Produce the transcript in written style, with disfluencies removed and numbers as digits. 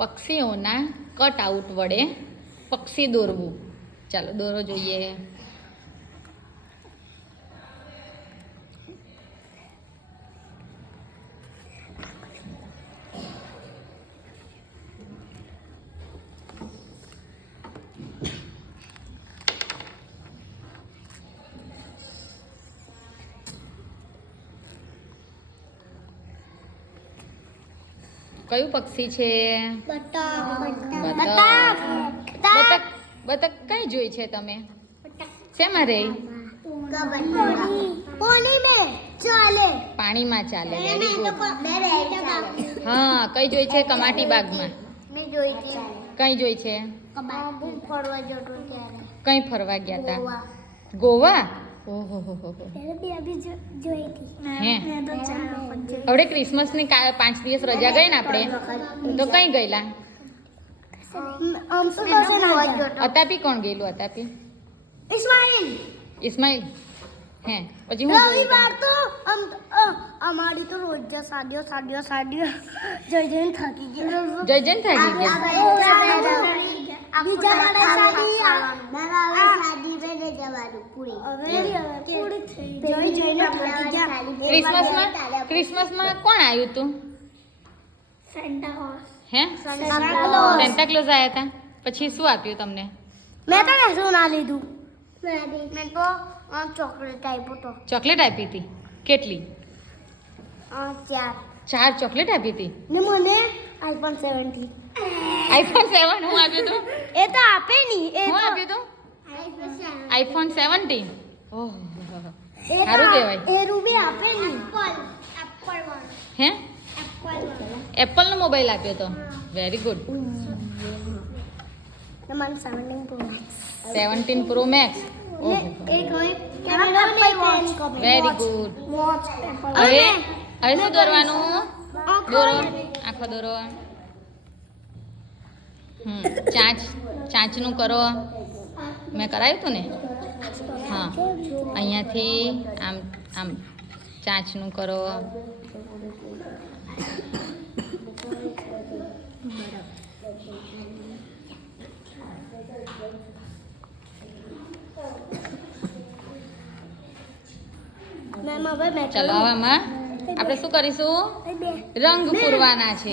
પક્ષીઓના cut out વડે પક્ષી દોરવું. ચાલો દોરો જોઈએ. કયું પક્ષી છે? બતક કઈ જોઈ છે તમે? શેમાં રહે? પાણીમાં ચાલે. હા, કઈ જોઈ છે? કમાટી બાગમાં. કઈ જોઈ છે? કઈ ફરવા ગયા હતા? ગોવા. ઓહો હે, હવે ક્રિસમસની 5 દિવસ રજા ગઈ ને આપણે, તો કઈ ગયેલા? અતાપી કોણ ગયેલું? અતાપી ઇસ્માઇલ. હે, પછી હું રવિવાર તો અમારી તો રોજ સાડીઓ જઈને થાકી ગયા. જઈને થાકી ગયા. ક્રિસમસમાં કોણ આવ્યું તું? હે, સેન્ટા ક્લોઝ આવ્યા હતા. પછી શું આપ્યું તમને? મેં તને શું ના લીધું? મેં તો ચોકલેટ આપ્યો તો. ચોકલેટ આપી હતી? કેટલી? 4 ચોકલેટ આપી હતી. ને મને iPhone 17. iPhone 7 હું આપ્યું તું? એ તો આપે નહીં. હું આપ્યું તું? iPhone 17. ઓહ, સારું કહેવાય. એ રૂબી આપે નહીં. હે, એપલનો મોબાઈલ આપ્યો તો. Very good. મને 17 Pro Max. 17 Pro Max. ઓહો, વેરી ગુડ. હવે શું દોરવાનું? દોરો, આખો દોરો. ચાંચનું કરો. મેં કરાવ્યું હતું ને? હા, અહીંયાથી આમ ચાંચનું કરો. ચાલો, આવામાં આપણે શું કરીશું? રંગ પૂરવાના છે.